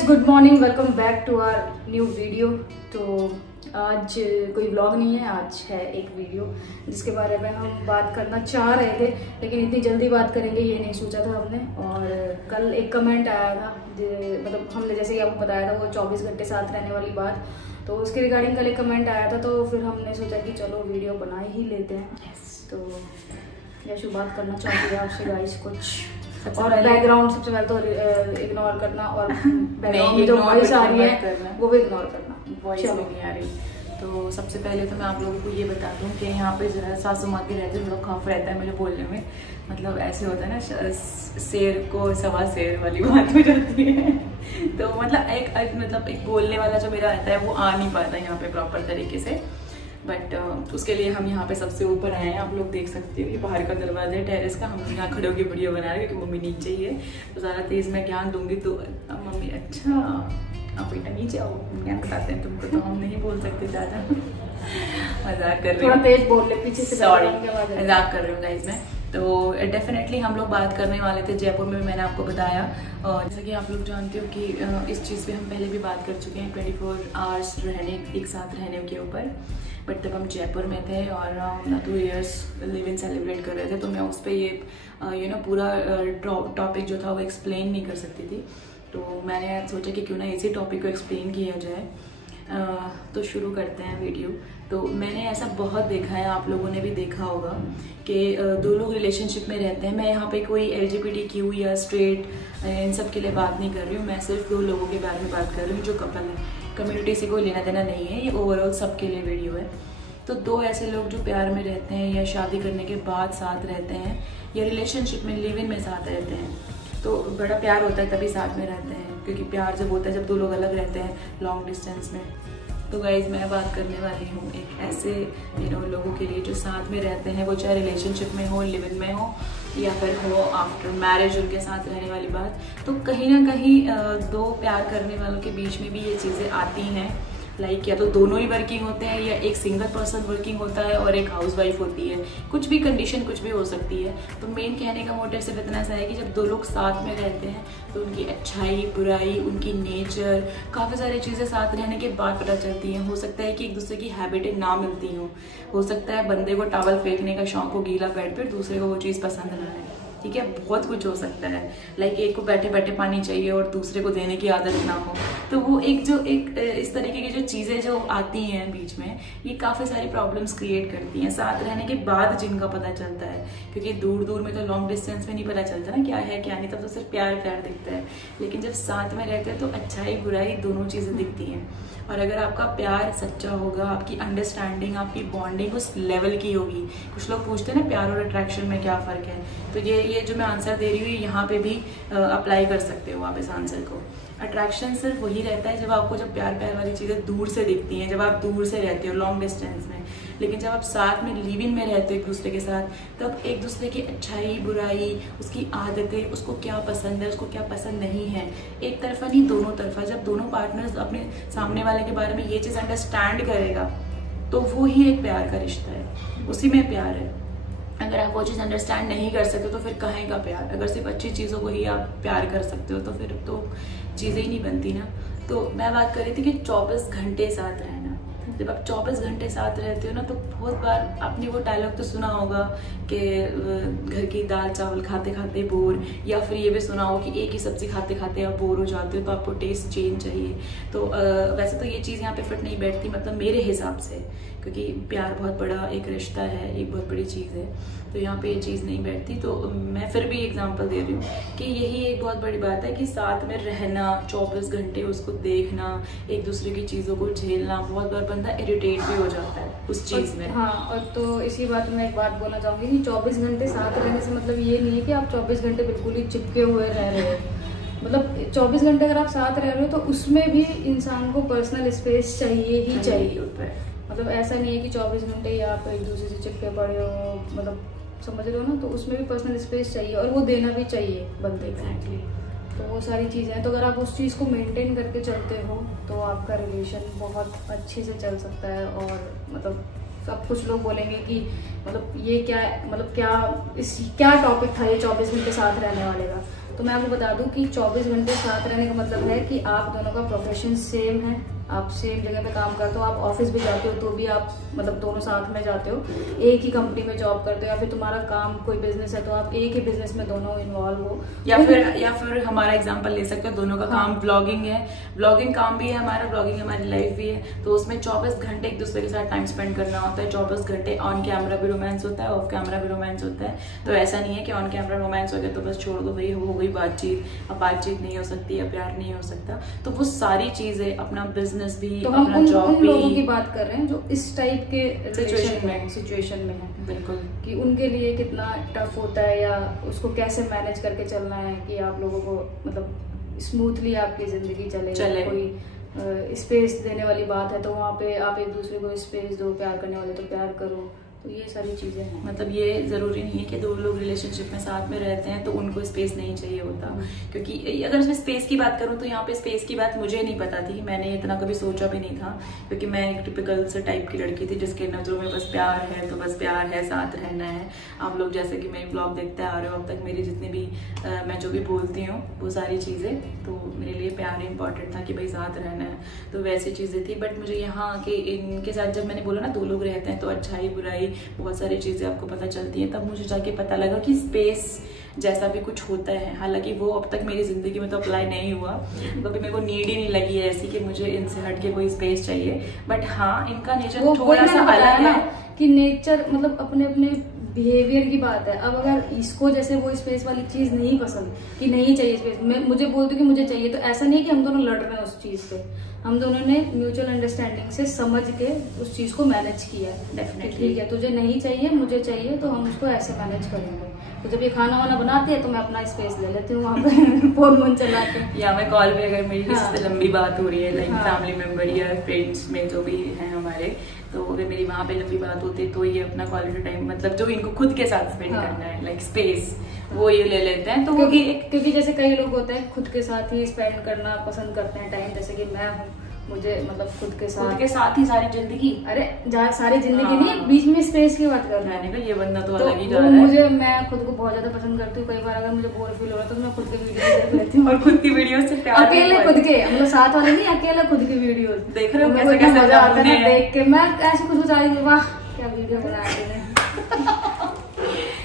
Guys, good morning, welcome back to our new video. तो आज कोई व्लॉग नहीं है, आज है एक वीडियो जिसके बारे में हम बात करना चाह रहे थे, लेकिन इतनी जल्दी बात करेंगे ये नहीं सोचा था हमने। और कल एक कमेंट आया था, मतलब हमने जैसे कि आपको बताया था वो 24 घंटे साथ रहने वाली बात, तो उसके रिगार्डिंग कल एक कमेंट आया था, तो फिर हमने सोचा कि चलो वीडियो बना ही लेते हैं। तो यशु बात करना चाहती है आपसे गाइस कुछ, और बैकग्राउंड सबसे पहले तो इग्नोर करना, और बैकग्राउंड में जो वॉइस आ रही है वो भी इग्नोर करना, वॉइस नहीं आ रही। तो सबसे पहले तो मैं आप लोगों को ये बता दूं कि यहाँ पे जो है सासू माँ के रहते थोड़ा खौफ रहता है मुझे बोलने में। मतलब ऐसे होता है ना, शेर को सवा शेर वाली बात हो जाती है। तो मतलब एक बोलने वाला जो मेरा रहता है वो आ नहीं पाता यहाँ पे प्रॉपर तरीके से। बट उसके लिए हम यहाँ पे सबसे ऊपर आए हैं, आप लोग देख सकते हो ये बाहर का दरवाजा है टेरेस का। हम यहाँ खड़े होकर वीडियो बना रहे हैं क्योंकि मम्मी नीचे ही है, तो ज़्यादा तेज़ मैं ज्ञान दूंगी तो मम्मी अच्छा आप बेटा नीचे आओ, ज्ञान बताते हैं तुमको, तो हम नहीं बोल सकते ज़्यादा। मजाक कर रही हूँ, थोड़ा तेज बोल ले पीछे से, सॉरी मजाक कर रही हूँ गाइज मैं। तो डेफिनेटली हम लोग बात करने वाले थे जयपुर में, मैंने आपको बताया। जैसा कि आप लोग जानते हो कि इस चीज़ पे हम पहले भी बात कर चुके हैं, 24 आवर्स रहने एक साथ रहने के ऊपर। बट तब हम जयपुर में थे और 2 years लिव इन सेलिब्रेट कर रहे थे, तो मैं उस पर ये पूरा टॉपिक जो था वो एक्सप्लेन नहीं कर सकती थी। तो मैंने सोचा कि क्यों ना इसी टॉपिक को एक्सप्लेन किया जाए। तो शुरू करते हैं वीडियो। तो मैंने ऐसा बहुत देखा है, आप लोगों ने भी देखा होगा कि 2 लोग रिलेशनशिप में रहते हैं। मैं यहाँ पे कोई LGBTQ या स्ट्रेट इन सब के लिए बात नहीं कर रही हूँ, मैं सिर्फ 2 लोगों के बारे में बात कर रही हूँ जो कपल है। कम्युनिटी से कोई लेना देना नहीं है, ये ओवरऑल सबके लिए वीडियो है। तो 2 ऐसे लोग जो प्यार में रहते हैं या शादी करने के बाद साथ रहते हैं या रिलेशनशिप में लिव इन में साथ रहते हैं, तो बड़ा प्यार होता है तभी साथ में रहते हैं, क्योंकि प्यार जब होता है जब 2 लोग अलग रहते हैं लॉन्ग डिस्टेंस में। तो गाइज मैं बात करने वाली हूँ एक ऐसे लोगों के लिए जो साथ में रहते हैं, वो चाहे रिलेशनशिप में हो, लिव इन में हो या फिर हो आफ्टर मैरिज उनके साथ रहने वाली बात। तो कहीं ना कहीं 2 प्यार करने वालों के बीच में भी ये चीज़ें आती हैं। लाइक या तो दोनों ही वर्किंग होते हैं या एक सिंगल पर्सन वर्किंग होता है और एक हाउसवाइफ होती है, कुछ भी कंडीशन कुछ भी हो सकती है। तो मेन कहने का मोटिव सिर्फ इतना सा है कि जब 2 लोग साथ में रहते हैं तो उनकी अच्छाई बुराई, उनकी नेचर, काफ़ी सारी चीज़ें साथ रहने के बाद पता चलती हैं। हो सकता है कि एक दूसरे की हैबिटें ना मिलती हों, हो सकता है बंदे को टॉवल फेंकने का शौक हो गीला बेड पर, दूसरे को वो चीज़ पसंद ना आए, ठीक है, बहुत कुछ हो सकता है। लाइक एक को बैठे बैठे पानी चाहिए और दूसरे को देने की आदत ना हो, तो वो एक इस तरीके की जो चीज़ें जो आती हैं बीच में, ये काफ़ी सारी प्रॉब्लम्स क्रिएट करती हैं साथ रहने के बाद, जिनका पता चलता है। क्योंकि दूर दूर में तो लॉन्ग डिस्टेंस में नहीं पता चलता ना क्या है क्या नहीं, तब तो सिर्फ प्यार प्यार दिखता है। लेकिन जब साथ में रहते हैं तो अच्छाई बुराई दोनों चीज़ें दिखती हैं। और अगर आपका प्यार सच्चा होगा, आपकी अंडरस्टैंडिंग, आपकी बॉन्डिंग उस लेवल की होगी। कुछ लोग पूछते हैं ना प्यार और अट्रैक्शन में क्या फ़र्क है, तो ये जो मैं आंसर दे रही हूँ यहाँ पे भी अप्लाई कर सकते हो आप इस आंसर को। अट्रैक्शन सिर्फ वही रहता है जब आपको जब प्यार प्यार वाली चीज़ें दूर से दिखती हैं, जब आप दूर से रहते हो लॉन्ग डिस्टेंस में। लेकिन जब आप साथ में लिव इन में रहते हो एक दूसरे के साथ, तब एक दूसरे की अच्छाई बुराई, उसकी आदतें, उसको क्या पसंद है उसको क्या पसंद नहीं है, एक तरफा नहीं दोनों तरफा, जब दोनों पार्टनर्स अपने सामने वाले के बारे में ये चीज़ अंडरस्टैंड करेगा तो वो ही एक प्यार का रिश्ता है, उसी में प्यार है। अगर आप वो चीज़ अंडरस्टैंड नहीं कर सकते तो फिर कहाँ का प्यार। अगर सिर्फ अच्छी चीज़ों को ही आप प्यार कर सकते हो तो फिर तो चीज़ें ही नहीं बनती ना। तो मैं बात कर रही थी कि 24 घंटे साथ रहना। जब आप 24 घंटे साथ रहते हो ना, तो बहुत बार आपने वो डायलॉग तो सुना होगा कि घर की दाल चावल खाते खाते बोर, या फिर ये भी सुना हो कि एक ही सब्जी खाते खाते आप बोर हो जाते हो तो आपको टेस्ट चेंज चाहिए। तो वैसे तो ये चीज़ यहाँ पे फिट नहीं बैठती, मतलब मेरे हिसाब से, क्योंकि प्यार बहुत बड़ा एक रिश्ता है, एक बहुत बड़ी चीज़ है, तो यहाँ पे ये चीज़ नहीं बैठती। तो मैं फिर भी एग्जांपल दे रही हूँ कि यही एक बहुत बड़ी बात है कि साथ में रहना, 24 घंटे उसको देखना, एक दूसरे की चीज़ों को झेलना, बहुत बार बंदा इरिटेट भी हो जाता है उस चीज़ में। हाँ, और तो इसी बात में एक बात बोलना चाहूँगी कि 24 घंटे साथ रहने से मतलब ये नहीं है कि आप 24 घंटे बिल्कुल ही चिपके हुए रह रहे हो। मतलब 24 घंटे अगर आप साथ रह रहे हो तो उसमें भी इंसान को पर्सनल स्पेस चाहिए ही चाहिए। मतलब ऐसा नहीं है कि 24 घंटे ही आप एक दूसरे से चिपके पड़े हो, मतलब समझ रहे हो ना, तो उसमें भी पर्सनल स्पेस चाहिए और वो देना भी चाहिए बंदे को। तो वो सारी चीज़ें हैं, तो अगर आप उस चीज़ को मेंटेन करके चलते हो तो आपका रिलेशन बहुत अच्छे से चल सकता है। और मतलब सब कुछ लोग बोलेंगे कि मतलब ये क्या, मतलब क्या टॉपिक था ये 24 घंटे साथ रहने वाले का, तो मैं आपको बता दूं कि 24 घंटे साथ रहने का मतलब है कि आप दोनों का प्रोफेशन सेम है, आप सेम जगह पे काम करते हो, आप ऑफिस भी जाते हो तो भी आप मतलब दोनों साथ में जाते हो, एक ही कंपनी में जॉब करते हो, या फिर तुम्हारा काम कोई बिजनेस है तो आप एक ही बिजनेस में दोनों इन्वॉल्व हो, या फिर हमारा एग्जांपल ले सकते हो, दोनों का काम ब्लॉगिंग है, ब्लॉगिंग काम भी है हमारा, ब्लॉगिंग हमारी लाइफ भी है, तो उसमें 24 घंटे एक दूसरे के साथ टाइम स्पेंड करना होता है। 24 घंटे ऑन कैमरा भी रोमांस होता है, ऑफ कैमरा भी रोमांस होता है। तो ऐसा नहीं है कि ऑन कैमरा रोमांस हो गया तो बस छोड़ दो भाई, हो गई बातचीत, अब बातचीत नहीं हो सकती या प्यार नहीं हो सकता। तो वो सारी चीजें, अपना बिजनेस भी, तो हम उन लोगों की बात कर रहे हैं जो इस टाइप के सिचुएशन में है, बिल्कुल, कि उनके लिए कितना टफ होता है या उसको कैसे मैनेज करके चलना है कि आप लोगों को मतलब स्मूथली आपकी जिंदगी चले। कोई स्पेस देने वाली बात है तो वहाँ पे आप एक दूसरे को स्पेस दो, प्यार करने वाले तो प्यार करो, तो ये सारी चीजें हैं। मतलब ये जरूरी नहीं है कि दो लोग रिलेशनशिप में साथ में रहते हैं तो उनको स्पेस नहीं चाहिए होता, क्योंकि अगर मैं स्पेस की बात करूं तो यहाँ पे स्पेस की बात मुझे नहीं पता थी, मैंने इतना कभी सोचा भी नहीं था, क्योंकि मैं एक टिपिकल से टाइप की लड़की थी जिसके नजरों में बस प्यार है तो बस प्यार है, साथ रहना है। आप लोग जैसे कि मेरी ब्लॉग देखते आ रहे हो अब तक, मेरी जितनी भी मैं जो भी बोलती हूँ वो सारी चीजें, तो मेरे लिए प्यार इंपॉर्टेंट था कि भाई साथ रहना है, तो वैसी चीजें थी। बट मुझे यहाँ के इनके साथ जब मैंने बोला ना दो लोग रहते हैं तो अच्छाई बुराई बहुत सारी चीजें आपको पता चलती हैं, तब मुझे जाके पता लगा कि स्पेस जैसा भी कुछ होता है। हालांकि वो अब तक मेरी जिंदगी में तो अप्लाई नहीं हुआ, क्योंकि मेरे को नीड ही नहीं लगी है ऐसी कि मुझे इनसे हट के कोई स्पेस चाहिए। बट हाँ, इनका नेचर थोड़ा सा अलग है कि नेचर मतलब अपने अपने बिहेवियर की बात है। अब अगर इसको जैसे वो स्पेस वाली चीज नहीं पसंद कि नहीं चाहिए स्पेस, मैं मुझे बोलती हूँ कि मुझे चाहिए, तो ऐसा नहीं कि हम दोनों लड़ रहे हैं उस चीज पे, हम दोनों ने म्यूचुअल अंडरस्टैंडिंग से समझ के उस चीज को मैनेज किया है। डेफिनेटली ठीक है, तुझे नहीं चाहिए मुझे चाहिए, तो हम उसको ऐसे मैनेज करेंगे। तो जब ये खाना वाना बनाते हैं तो मैं अपना स्पेस ले लेती हूँ वहाँ पे फोन चलाते हैं, या मैं कॉल पे अगर मेरी किसी से लंबी बात हो रही है, लाइक फैमिली मेंबर या फ्रेंड्स में जो भी हैं हमारे, तो अगर मेरी वहाँ पे लंबी बात होती है तो ये अपना क्वालिटी टाइम मतलब जो इनको खुद के साथ स्पेंड करना है, लाइक स्पेस, वो ये ले लेते हैं। तो क्योंकि जैसे कई लोग होते हैं खुद के साथ ही स्पेंड करना पसंद करते हैं टाइम, जैसे कि मैं हूँ, मुझे मतलब खुद के साथ ही सारी जिंदगी, अरे जहाँ सारी जिंदगी नहीं, बीच में स्पेस की बात कर रहा है, ये बंदा तो अलग ही जा रहा है। मैं खुद को बहुत ज्यादा पसंद करती हूँ, कई बार अगर मुझे बोर फील हो रहा है तो मैं खुद के वीडियो देख लेती हूँ, और खुद की वीडियो से प्यार, अकेले खुद के, मतलब साथ वाले नहीं, अकेले खुद की वीडियो देख रहे हो कैसे मजा आता है देख के। मैं ऐसे खुद को चाहती, वाह क्या वीडियो बनाया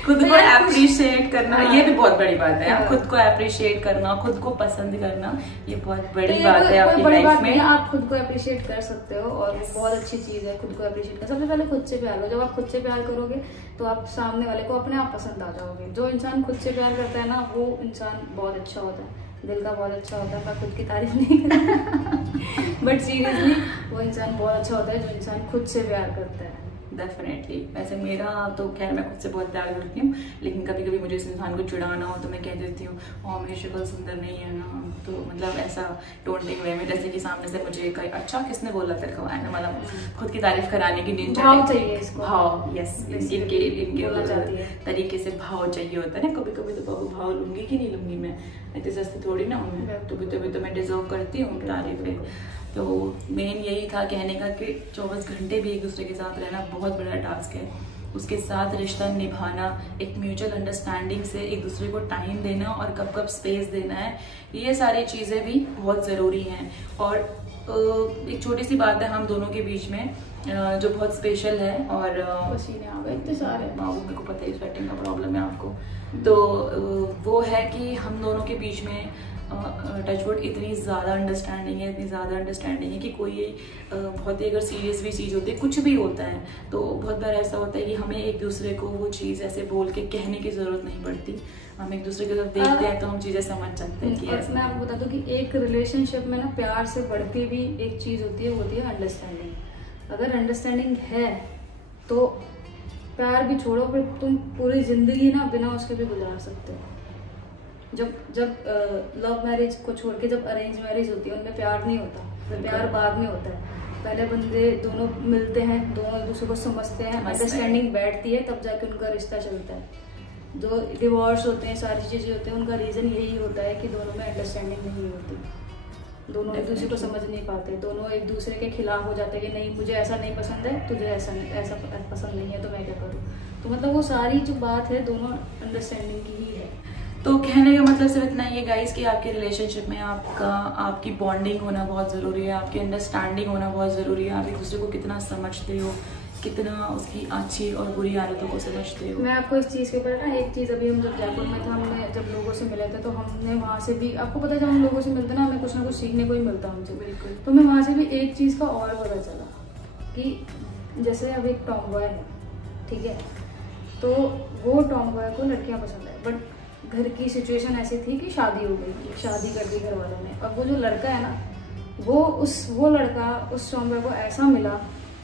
खुद को अप्रिशिएट करना, ये भी बहुत बड़ी बात है। खुद को अप्रिशिएट करना, खुद को पसंद करना, ये बहुत बड़ी बात है आपकी लाइफ में। आप खुद को अप्रिशिएट कर सकते हो और वो बहुत अच्छी चीज है खुद को अप्रिशिएट कर। सबसे पहले खुद से प्यार लो, जब आप खुद से प्यार करोगे तो आप सामने वाले को अपने आप पसंद आ जाओगे। जो इंसान खुद से प्यार करता है ना, वो इंसान बहुत अच्छा होता है, दिल का बहुत अच्छा होता है। मैं खुद की तारीफ नहीं करता बट सीरियसली वो इंसान बहुत अच्छा होता है जो इंसान खुद से प्यार करता है। डेफिनेटली। वैसे मेरा तो खैर मैं खुद से बहुत प्यार करती हूँ, लेकिन कभी कभी मुझे इस इंसान को चिढ़ाना हो तो मैं कह देती हूँ हाँ मेरी शक्ल सुंदर नहीं है ना, तो मतलब ऐसा टोंटिंग वे में, जैसे कि सामने से मुझे कहीं अच्छा किसने बोला तेरे को, मतलब खुद की तारीफ कराने की नींद चाहिए इसको, भाव, यस, इनके तरीके से भाव चाहिए होता है ना। कभी कभी तो बाबू भाव लूंगी कि नहीं लूंगी, मैं इतनी सस्ती थोड़ी ना हूँ, तभी तो मैं डिजर्व करती हूँ तारीफें। तो मेन यही था कहने का कि 24 घंटे भी एक दूसरे के साथ रहना बहुत बड़ा टास्क है, उसके साथ रिश्ता निभाना, एक म्यूचुअल अंडरस्टैंडिंग से एक दूसरे को टाइम देना और कब कब स्पेस देना है, ये सारी चीज़ें भी बहुत ज़रूरी हैं। और एक छोटी सी बात है हम दोनों के बीच में जो बहुत स्पेशल है, और पसीने आ गए इतने सारे, मेरे को पता है स्वेटिंग का प्रॉब्लम है आपको, तो वो है कि हम दोनों के बीच में टचवुड इतनी ज़्यादा अंडरस्टैंडिंग है कि कोई बहुत ही अगर सीरियस भी चीज़ होती है, कुछ भी होता है, तो बहुत बार ऐसा होता है कि हमें एक दूसरे को वो चीज़ ऐसे बोल के कहने की ज़रूरत नहीं पड़ती, हम एक दूसरे की तरफ देखते हैं तो हम चीज़ें समझ सकते हैं। और मैं आपको बता दूं कि एक रिलेशनशिप में ना प्यार से बढ़ के भी एक चीज़ होती है अंडरस्टैंडिंग। अगर अंडरस्टैंडिंग है तो प्यार भी छोड़ो, फिर तुम पूरी जिंदगी ना बिना उसके भी गुजार सकते हो। जब लव मैरिज को छोड़ के जब अरेंज मैरिज होती है उनमें प्यार नहीं होता, तो प्यार बाद में होता है। पहले बंदे दोनों मिलते हैं, दोनों एक दूसरे को समझते हैं, अंडरस्टैंडिंग बैठती है, तब जाके उनका रिश्ता चलता है। जो डिवोर्स होते हैं, सारी चीजें होते हैं, उनका रीजन यही होता है कि दोनों में अंडरस्टैंडिंग नहीं होती, दोनों एक दूसरे को समझ नहीं पाते, दोनों एक दूसरे के खिलाफ हो जाते हैं कि नहीं मुझे ऐसा नहीं पसंद है, तुझे ऐसा पसंद नहीं है, तो मैं क्या करूँ। तो मतलब वो सारी जो बात है दोनों अंडरस्टैंडिंग की ही है। तो कहने का मतलब सिर्फ इतना ही है गाइस कि आपके रिलेशनशिप में आपकी बॉन्डिंग होना बहुत ज़रूरी है, आपकी अंडरस्टैंडिंग होना बहुत ज़रूरी है। आप एक दूसरे को कितना समझते हो, कितना उसकी अच्छी और बुरी आदतों को समझते हो। मैं आपको इस चीज़ के ऊपर ना एक चीज़, अभी हम जब जयपुर में थे, हमने जब लोगों से मिले थे तो हमने वहाँ से भी, आपको पता है जब हम लोगों से मिलते ना हमें कुछ ना कुछ सीखने को ही मिलता हमसे। बिल्कुल। तो मैं वहाँ से भी एक चीज़ का और पता चला कि जैसे अब एक टॉम बॉय है, ठीक है, तो वो टॉम बॉय को लड़कियाँ पसंद है, बट घर की सिचुएशन ऐसी थी कि शादी हो गई, शादी कर दी घर वालों ने। अब वो जो लड़का है ना, वो लड़का उस टॉम बॉय को ऐसा मिला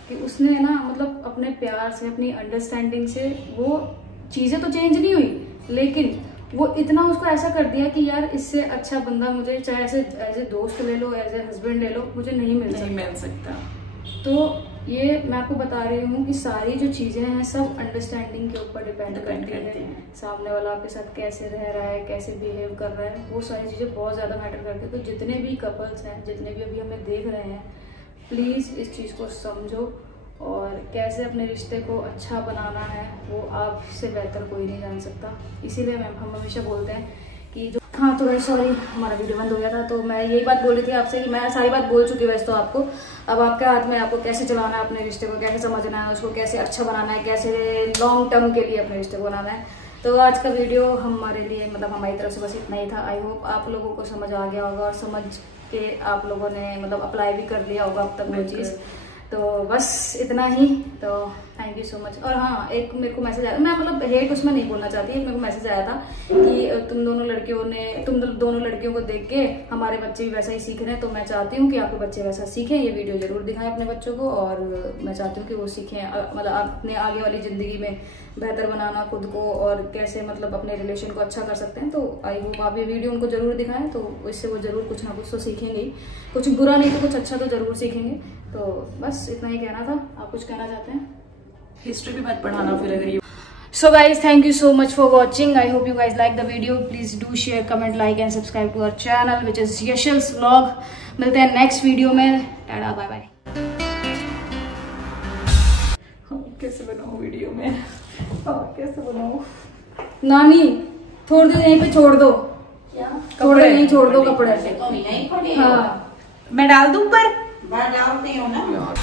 कि उसने ना मतलब अपने प्यार से, अपनी अंडरस्टैंडिंग से, वो चीज़ें तो चेंज नहीं हुई लेकिन वो इतना उसको ऐसा कर दिया कि यार इससे अच्छा बंदा मुझे चाहे ऐसे एज ए दोस्त ले लो, एज ए हस्बैंड ले लो, मुझे नहीं मिल सकता। तो ये मैं आपको बता रही हूँ कि सारी जो चीज़ें हैं सब अंडरस्टैंडिंग के ऊपर डिपेंड करती है। सामने वाला आपके साथ कैसे रह रहा है, कैसे बिहेव कर रहा है, वो सारी चीज़ें बहुत ज़्यादा मैटर करती है। तो जितने भी कपल्स हैं, जितने भी अभी हमें देख रहे हैं, प्लीज़ इस चीज़ को समझो और कैसे अपने रिश्ते को अच्छा बनाना है वो आपसे बेहतर कोई नहीं जान सकता। इसीलिए हम हमेशा बोलते हैं कि जो, हाँ तो वैसे सॉरी हमारा वीडियो बंद हो गया था। तो मैं यही बात बोल रही थी आपसे कि मैं सारी बात बोल चुकी वैसे तो आपको, अब आपके हाथ में, आपको कैसे चलाना है अपने रिश्ते को, कैसे समझना है उसको, कैसे अच्छा बनाना है, कैसे लॉन्ग टर्म के लिए अपने रिश्ते को बनाना है। तो आज का वीडियो हमारे लिए मतलब हमारी तरफ से बस इतना ही था। आई होप आप लोगों को समझ आ गया होगा और समझ के आप लोगों ने मतलब अप्लाई भी कर लिया होगा अब तक वो चीज़। तो बस इतना ही, तो थैंक यू सो मच। और हाँ, एक मेरे को मैसेज आया, मैं मतलब हेट उसमें नहीं बोलना चाहती, एक मेरे को मैसेज आया था कि तुम दोनों लड़कियों को देख के हमारे बच्चे भी वैसा ही सीख रहे हैं, तो मैं चाहती हूँ कि आपके बच्चे वैसा सीखें। ये वीडियो जरूर दिखाएं अपने बच्चों को और मैं चाहती हूँ कि वो सीखें मतलब अपने आगे वाली ज़िंदगी में बेहतर बनाना खुद को और कैसे मतलब अपने रिलेशन को अच्छा कर सकते हैं। तो आई होप आप ये वीडियो उनको जरूर दिखाएं, तो इससे वो जरूर कुछ ना कुछ तो सीखेंगे, कुछ बुरा नहीं तो कुछ अच्छा तो जरूर सीखेंगे। तो बस इतना ही कहना था। आप कुछ कहना चाहते हैं? हिस्ट्री भी मत पढ़ाना फिर अगर ये। So guys, thank you so much for watching. I hope you guys like the video. Please do share, comment, like and subscribe to our channel which is Yashal's Vlog. मिलते हैं नेक्स्ट वीडियो में। टाटा, bye bye. कैसे बनाऊं video में? कैसे बनाऊं? नानी थोड़ी देर यहीं पे छोड़ दो, कपड़े यहीं छोड़ दो, कपड़े। हाँ, मैं डाल दूं ऊपर? मैं डालती हूँ ना।